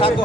ಸಾಕು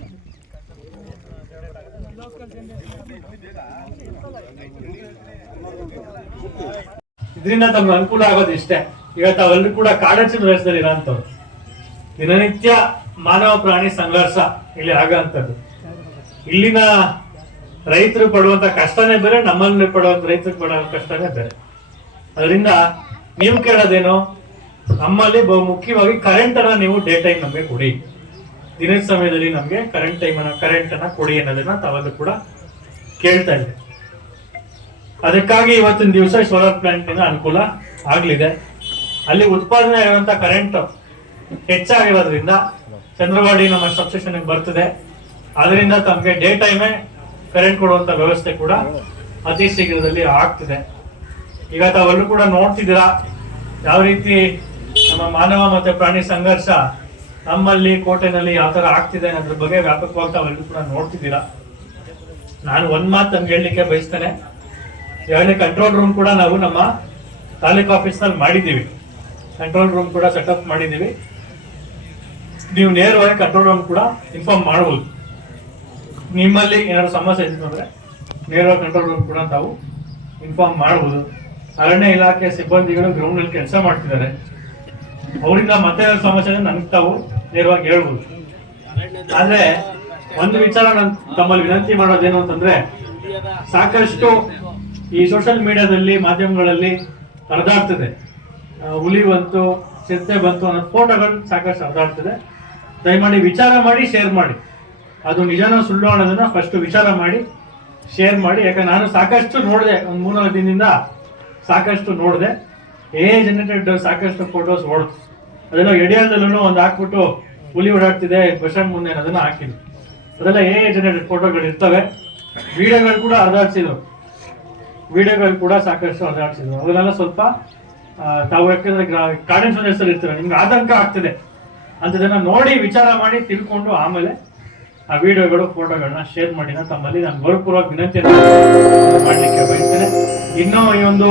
ಇದರಿಂದ ತಮ್ಗೆ ಅನುಕೂಲ ಆಗೋದು ಇಷ್ಟೇ. ಈಗ ತಾವೆಲ್ಲರೂ ಕೂಡ ಕಾಡಚ್ಚಿನ ವಯಸ್ಸಲ್ಲಿ ಇರೋಂಥವ್ರು. ದಿನನಿತ್ಯ ಮಾನವ ಪ್ರಾಣಿ ಸಂಘರ್ಷ ಇಲ್ಲಿ ಆಗಂತದ್ದು ಇಲ್ಲಿನ ರೈತರು ಪಡುವಂತ ಕಷ್ಟನೇ ಬೇರೆ, ನಮ್ಮಲ್ಲಿ ಪಡುವಂತ ರೈತರು ಪಡುವ ಕಷ್ಟನೇ ಬೇರೆ. ಅದರಿಂದ ನೀವು ಕೇಳೋದೇನು, ನಮ್ಮಲ್ಲಿ ಬಹು ಮುಖ್ಯವಾಗಿ ಕರೆಂಟ್ ಅನ್ನ ನೀವು ಡೇ ಟೈಮ್ ನಮಗೆ ಕೊಡಿ. ದಿನದ ಸಮಯದಲ್ಲಿ ನಮಗೆ ಕರೆಂಟ್ ಟೈಮ್ ಅನ್ನ ಕರೆಂಟ್ ಅನ್ನ ಕೊಡಿ ಅನ್ನೋದನ್ನ ತಾವಲ್ಲೂ ಕೂಡ ಕೇಳ್ತಾ ಇದೆ ಅದಕ್ಕಾಗಿ ಇವತ್ತಿನ ದಿವಸ ಸೋಲಾರ್ ಪ್ಲಾಂಟ್ ಇಂದ ಅನುಕೂಲ ಆಗ್ಲಿದೆ. ಅಲ್ಲಿ ಉತ್ಪಾದನೆ ಆಗುವಂತ ಕರೆಂಟ್ ಹೆಚ್ಚಾಗಿರೋದ್ರಿಂದ ಚಂದ್ರವಾಡಿ ನಮ್ಮ ಸಬ್ಸ್ಟೇಷನ್ ಬರ್ತದೆ. ಅದರಿಂದ ತಮಗೆ ಡೇ ಟೈಮೇ ಕರೆಂಟ್ ಕೊಡುವಂತ ವ್ಯವಸ್ಥೆ ಕೂಡ ಅತಿ ಶೀಘ್ರದಲ್ಲಿ ಆಗ್ತಿದೆ. ಈಗ ತಾವೆಲ್ಲರೂ ಕೂಡ ನೋಡ್ತಿದ್ದೀರಾ, ಯಾವ ರೀತಿ ನಮ್ಮ ಮಾನವ ಮತ್ತೆ ಪ್ರಾಣಿ ಸಂಘರ್ಷ ನಮ್ಮಲ್ಲಿ ಕೋಟೆನಲ್ಲಿ ಯಾವ ತರ ಆಗ್ತಿದೆ ಅನ್ನೋದ್ರ ಬಗ್ಗೆ ವ್ಯಾಪಕವಾಗಿ ತಾವೆಲ್ಲರೂ ಕೂಡ ನೋಡ್ತಿದ್ದೀರಾ. ನಾನು ಒಂದ್ ಮಾತು ನಮ್ಗೆ ಹೇಳಲಿಕ್ಕೆ ಬಯಸ್ತೇನೆ. ಈಗಾಗಲೇ ಕಂಟ್ರೋಲ್ ರೂಮ್ ಕೂಡ ನಾವು ನಮ್ಮ ತಾಲೂಕು ಆಫೀಸ್ನಲ್ಲಿ ಮಾಡಿದ್ದೀವಿ. ಕಂಟ್ರೋಲ್ ರೂಮ್ ಕೂಡ ಸೆಟಪ್ ಮಾಡಿದ್ದೀವಿ. ನೀವು ನೇರವಾಗಿ ಕಂಟ್ರೋಲ್ ರೂಮ್ ಕೂಡ ಇನ್ಫಾರ್ಮ್ ಮಾಡಬಹುದು ನಿಮ್ಮಲ್ಲಿ ಏನಾದ್ರು ಸಮಸ್ಯೆ ಇತ್ತು ಅಂದ್ರೆ ನೇರವಾಗಿ ಕಂಟ್ರೋಲ್ ರೂಮ್ ಕೂಡ ತಾವು ಇನ್ಫಾರ್ಮ್ ಮಾಡಬಹುದು ಅರಣ್ಯ ಇಲಾಖೆ ಸಿಬ್ಬಂದಿಗಳು ಗ್ರೌಂಡ್ನಲ್ಲಿ ಕೆಲಸ ಮಾಡ್ತಿದ್ದಾರೆ. ಅವರಿಂದ ಮತ್ತೆ ಸಮಸ್ಯೆ ನನಗೆ ತಾವು ನೇರವಾಗಿ ಹೇಳ್ಬೋದು. ಆದ್ರೆ ಒಂದು ವಿಚಾರ ನಾನು ತಮ್ಮಲ್ಲಿ ವಿನಂತಿ ಮಾಡೋದೇನು ಅಂತಂದ್ರೆ, ಸಾಕಷ್ಟು ಈ ಸೋಷಿಯಲ್ ಮೀಡಿಯಾದಲ್ಲಿ ಮಾಧ್ಯಮಗಳಲ್ಲಿ ಹರಿದಾಡ್ತದೆ ಹುಲಿ ಬಂತು ಚಿರತೆ ಬಂತು ಅನ್ನೋ ಫೋಟೋಗಳು ಸಾಕಷ್ಟು ಹರಿದಾಡ್ತದೆ ದಯಮಾಡಿ ವಿಚಾರ ಮಾಡಿ ಶೇರ್ ಮಾಡಿ. ಅದು ನಿಜನೋ ಸುಳ್ಳು ಅನ್ನೋದನ್ನ ಫಸ್ಟ್ ವಿಚಾರ ಮಾಡಿ ಶೇರ್ ಮಾಡಿ. ಯಾಕಂದ್ರೆ ನಾನು ಸಾಕಷ್ಟು ನೋಡಿದೆ, ಒಂದು ಮೂರ್ನಾಲ್ಕು ದಿನದಿಂದ ಸಾಕಷ್ಟು ನೋಡಿದೆ. ಎ ಜನರೇಟೆಡ್ ಸಾಕಷ್ಟು ಫೋಟೋಸ್ ಓಡುತ್ತೆ ಅದೆಲ್ಲ ಎಡಿಯಾದಲ್ಲೂ ಒಂದು ಹಾಕ್ಬಿಟ್ಟು ಹುಲಿ ಓಡಾಡ್ತಿದೆ ಬಸ್ ಸ್ಟ್ಯಾಂಡ್ ಮುಂದೆ ಅದನ್ನ ಹಾಕಿದ್ರು. ಅದೆಲ್ಲ ಎ ಜನರೇಟೆಡ್ ಫೋಟೋಗಳು ಇರ್ತವೆ. ವಿಡಿಯೋಗಳು ಕೂಡ ಹರಿದಾಡ್ಸಿದ್ರು ವಿಡಿಯೋಗಳು ಕೂಡ ಸಾಕಷ್ಟು ಹರಿದಾಡ್ಸಿದ್ರು ಅದನ್ನೆಲ್ಲ ಸ್ವಲ್ಪ ತಾವು ಯಾಕಂದ್ರೆ ಕಾಡಿನ ಸದಸ್ಯರು ಇರ್ತಾರೆ, ನಿಮ್ಗೆ ಆತಂಕ ಆಗ್ತದೆ. ಅಂತದನ್ನ ನೋಡಿ ವಿಚಾರ ಮಾಡಿ ತಿಳ್ಕೊಂಡು ಆಮೇಲೆ ಆ ವಿಡಿಯೋಗಳು ಫೋಟೋಗಳನ್ನ ಶೇರ್ ಮಾಡಿ. ತಮ್ಮಲ್ಲಿ ನಾನು ಗೌರವಪೂರ್ವಕ ವಿನಂತಿಯನ್ನು ಮಾಡಲಿಕ್ಕೆ ಬಯಸ್ತೇನೆ. ಇನ್ನೂ ಈ ಒಂದು